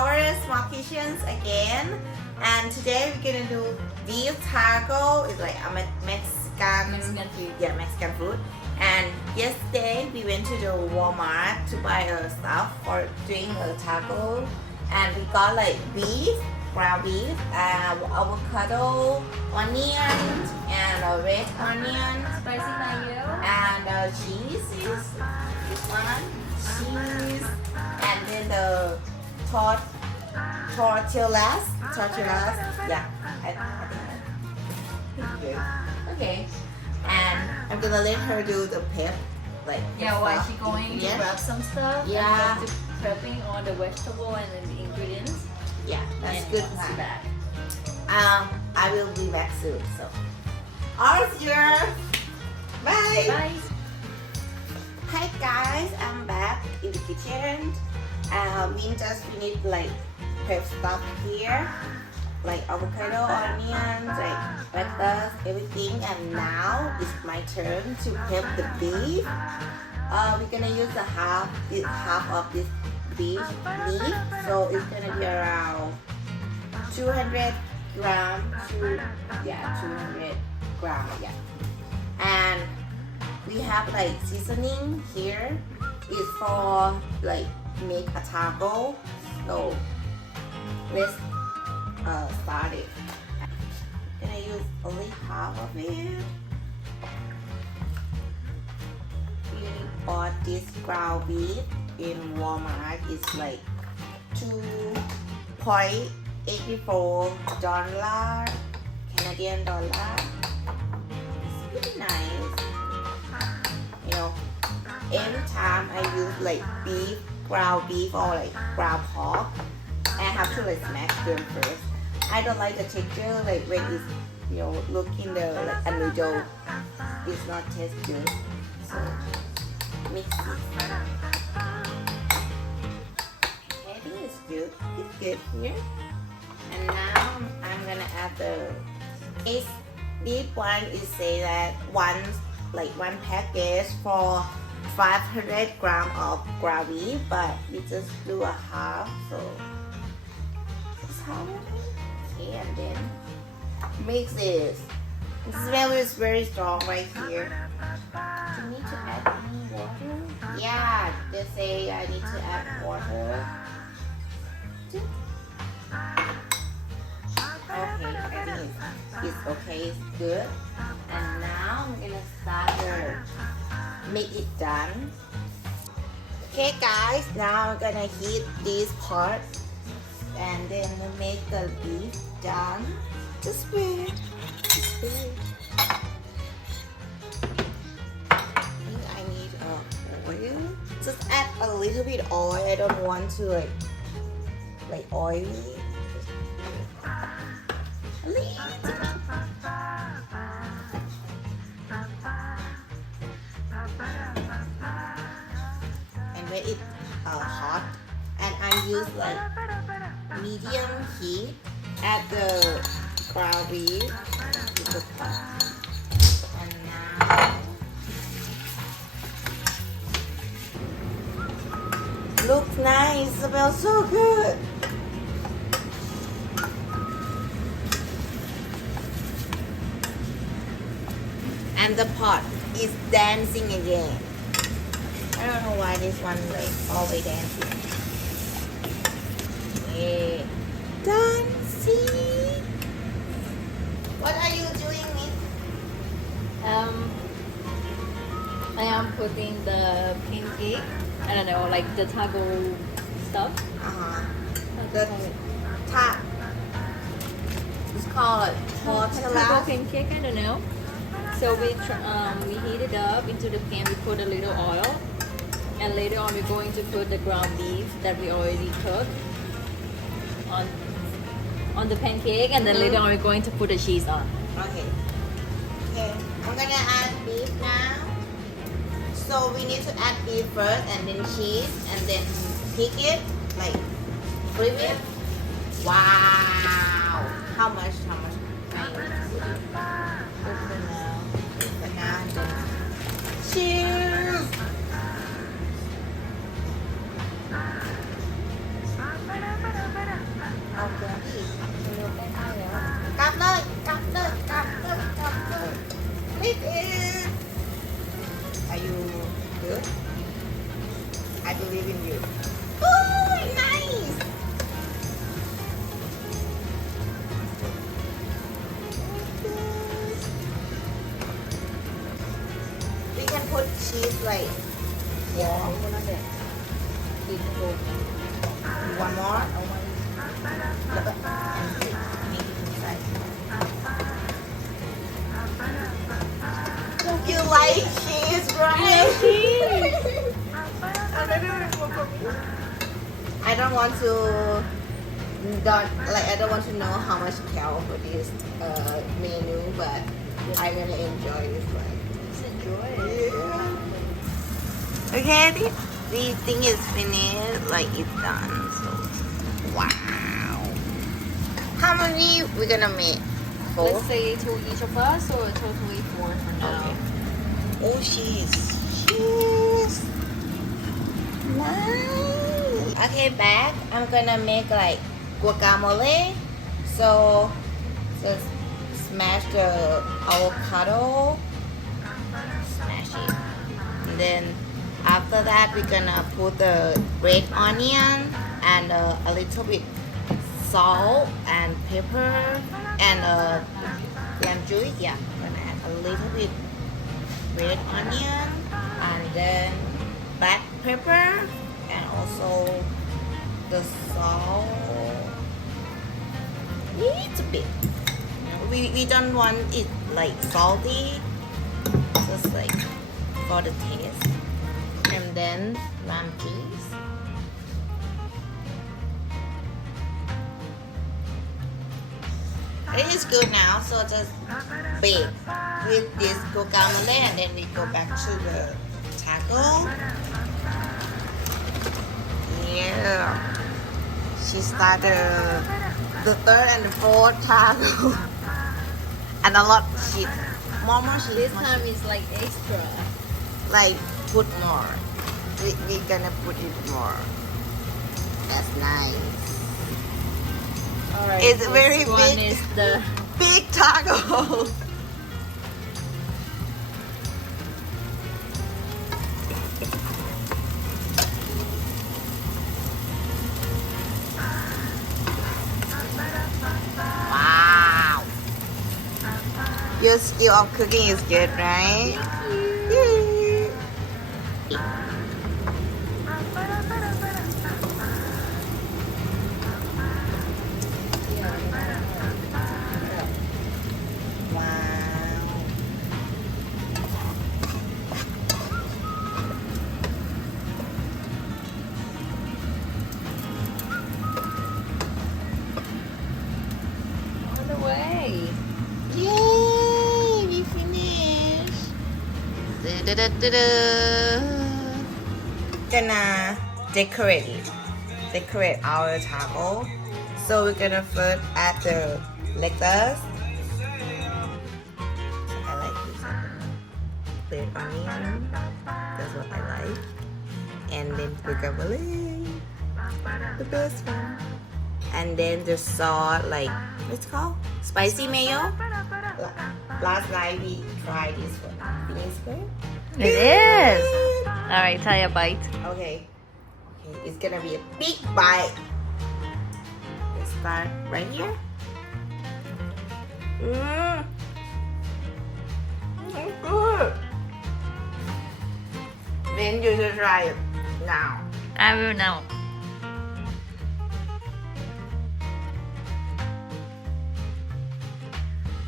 our small kitchens again, and today we're gonna do beef taco. It's like a Mexican food. Yeah, Mexican food. And yesterday we went to the Walmart to buy stuff for doing a taco, and we got like beef, ground beef, avocado, onions, and red onions, Spicy mayo. and cheese is this one, cheese, and then the tortillas, yeah, I think good. Okay, and I'm gonna let her do the pep, like Yeah, while stuff. she going to Yeah. grab some stuff. Yeah. And prepping all the vegetable and then the ingredients. Yeah, that's and good once plan. back. I will be back soon, so. Arthur, bye. Bye. Hi guys, I'm back in the kitchen. We just finished like prep stuff here, like avocado, onions, like lettuce, everything, and now it's my turn to prep the beef. We're gonna use the half of this beef meat, so it's gonna be around 200 grams to 200 grams, yeah. And we have like seasoning here. It's for like make a taco. So let's start it. I'm gonna use only half of it. We bought this ground beef in Walmart. It's like $2.84 Canadian dollar. It's really nice. You know, every time I use like beef, ground beef or like ground pork, I have to like smash them first. I don't like the texture, like when it's, you know, look in the like a noodle, it's not taste good. So mix it. I think it's good. It's good here. And now I'm gonna add the this one is say that one package for 500 grams of ground beef, but we just do a half, so just half. Okay, and then mix this. The smell is very strong right here. Do you need to add any water? Yeah, they say I need to add water. Okay, I think it's okay, it's good. And now I'm gonna start to make it done. Okay guys, now I'm gonna heat this part and then make the beef done. Just wait. Just wait. I think I need oil. Just add a little bit oil. I don't want to like oily. A little bit. And when it's hot, and I use like medium heat at the ground beef. And now looks nice, smells so good. And the pot is dancing again. I don't know why this one like always dancing. Yeah. Dancing. What are you doing, Miss? I am putting the pancake. I don't know, like the taco stuff. The it's called Taco tortilla. pancake, I don't know. So we heat it up into the pan. We put a little oil, and later on we're going to put the ground beef that we already cooked on the pancake, and then later on we're going to put the cheese on. Okay. Okay. I'm gonna add beef now. So we need to add beef first, and then cheese, and then pick it, like flip it. Wow. How much? I need to put it. Cheers! believe in you. Oh, nice. We can put cheese like Yeah, more. ito na din. Dito. One more. Look at and make it inside. You like cheese, right? I don't want to I don't want to know how much cal for this menu, but I really enjoy this one. Just enjoy it. Yeah. Okay, the thing is finished, like it's done. So wow. How many we gonna make? 4? Let's say to each of us, or totally 4 for now. Okay. Oh, cheese. Cheese. Nice. Okay, back. I'm gonna make like guacamole. So just smash the avocado. Smash it. And then after that, we're gonna put the red onion and a little bit salt and pepper and lamb juice. Yeah, I'm gonna add a little bit red onion and then black pepper and also the salt. It's a bit. We don't want it like salty, just like for the taste. And then lamb juice. It is good now, so just bake with this guacamole and then we go back to the taco. Yeah. She started the third and the fourth taco. And a lot of shit. More shit. This more time shit. is like extra. Like put more. We gonna put it more. That's nice. Alright, It's this very one big. is the Big taco. Wow. Your skill of cooking is good, right? Yay. Wow. all the way. Yay! We finished. Da-da-da-da-da. Gonna decorate it. Decorate our taco. So we're gonna first add the lettuce. I like this red onion. That's what I like. And then guacamole. The best one. And then the sauce, like what's it called? Spicy mayo. Last night we tried this one. Finish good? It is. Alright, try a bite. Okay. Okay, it's gonna be a big bite. Let's start right here. Mmm. It's good. Then you should try it now. I will now.